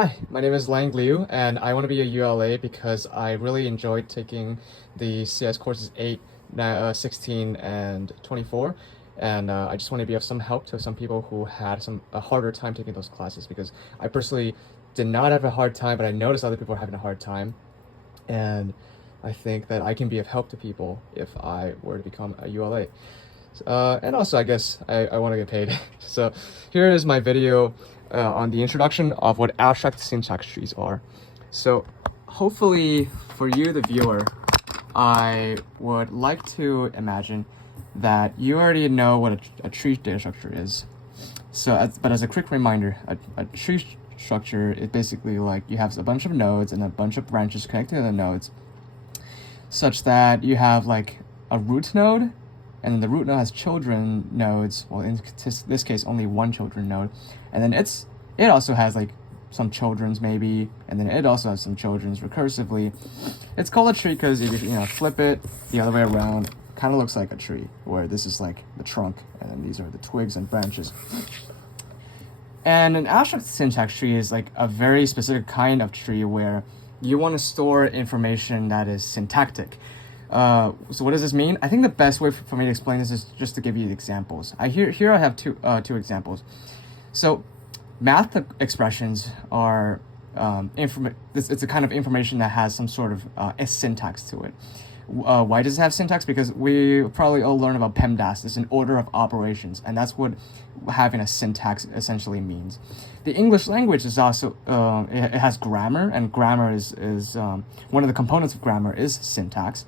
Hi, my name is Lang Liu, and I want to be a ULA because I really enjoyed taking the CS courses 8, 16, and 24, and I just want to be of some help to some people who had a harder time taking those classes because I personally did not have a hard time, but I noticed other people are having a hard time, and I think that I can be of help to people if I were to become a ULA. And also, I guess I want to get paid. So here is my video on the introduction of what abstract syntax trees are. So hopefully for you, the viewer, I would like to imagine that you already know what a tree data structure is. So, but as a quick reminder, a tree structure is basically like you have a bunch of nodes and a bunch of branches connected to the nodes, such that you have like a root node, and then the root node has children nodes. Well, in this case, only one children node, and then it also has like some children's maybe, and then it also has some children's recursively. It's called a tree because if you flip it the other way around, kind of looks like a tree, where this is like the trunk, and then these are the twigs and branches. And an abstract syntax tree is like a very specific kind of tree where you want to store information that is syntactic. So what does this mean? I think the best way for me to explain this is just to give you the examples. Here I have two examples. So math expressions are it's a kind of information that has some sort of a syntax to it. Why does it have syntax? Because we probably all learned about PEMDAS. It's an order of operations, and that's what having a syntax essentially means. The English language is also it has grammar, and grammar is one of the components of grammar is syntax.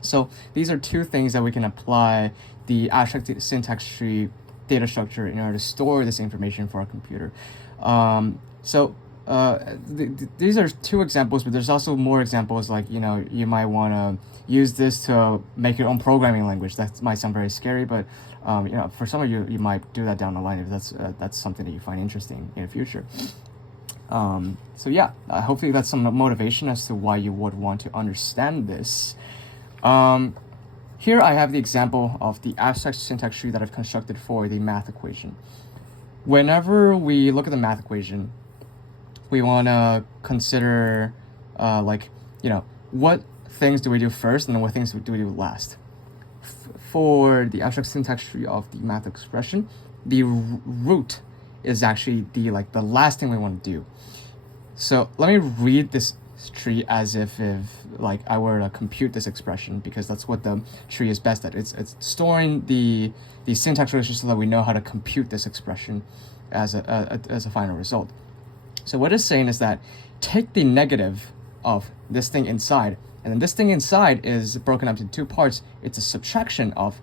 So these are two things that we can apply the abstract syntax tree data structure in order to store this information for our computer. These are two examples, but there's also more examples. Like you might want to use this to make your own programming language. That might sound very scary, but for some of you, you might do that down the line if that's something that you find interesting in the future. So yeah, hopefully that's some motivation as to why you would want to understand this. Here I have the example of the abstract syntax tree that I've constructed for the math equation. Whenever we look at the math equation, we want to consider what things do we do first and then what things do we do last. For the abstract syntax tree of the math expression, the root is actually the last thing we want to do. So let me read this tree as if I were to compute this expression, because that's what the tree is best at. It's storing the syntax relation so that we know how to compute this expression as a final result. So what it's saying is that take the negative of this thing inside, and then this thing inside is broken up into two parts. It's a subtraction of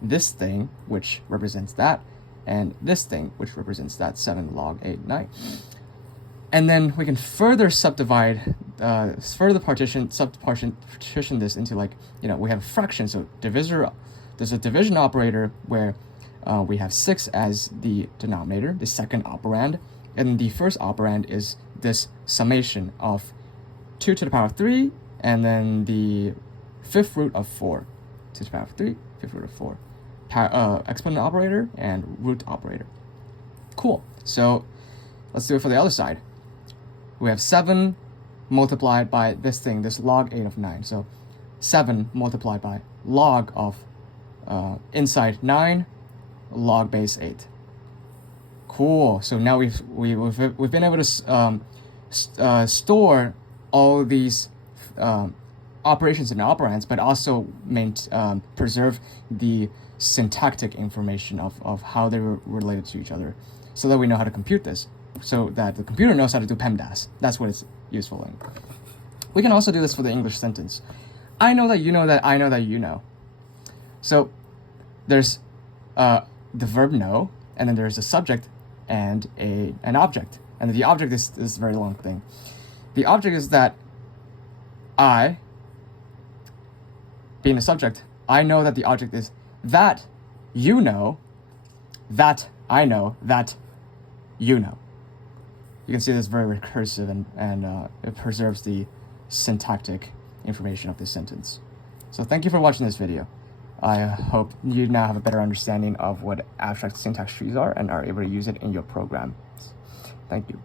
this thing, which represents that, and this thing, which represents that, 7 log 8, 9. And then we can further subdivide, partition this into we have a fraction. So divisor, there's a division operator where we have 6 as the denominator, the second operand, and the first operand is this summation of 2 to the power of 3, and then the fifth root of 4, 2 to the power of 3, fifth root of 4, exponent operator and root operator. Cool. So let's do it for the other side. We have 7 multiplied by this thing, this log 8 of 9. So 7 multiplied by log of inside 9, log base 8. Cool. So now we've been able to store all these operations and operands, but also preserve the syntactic information of how they were related to each other, so that we know how to compute this, so that the computer knows how to do PEMDAS. That's what it's useful in. We can also do this for the English sentence. I know that you know that I know that you know. So there's the verb know, and then there's a subject and an object. And the object is this very long thing. The object is that I, being a subject, I know that the object is that you know, that I know, that you know. You can see this very recursive, and it preserves the syntactic information of this sentence. So thank you for watching this video. I hope you now have a better understanding of what abstract syntax trees are and are able to use it in your program. Thank you.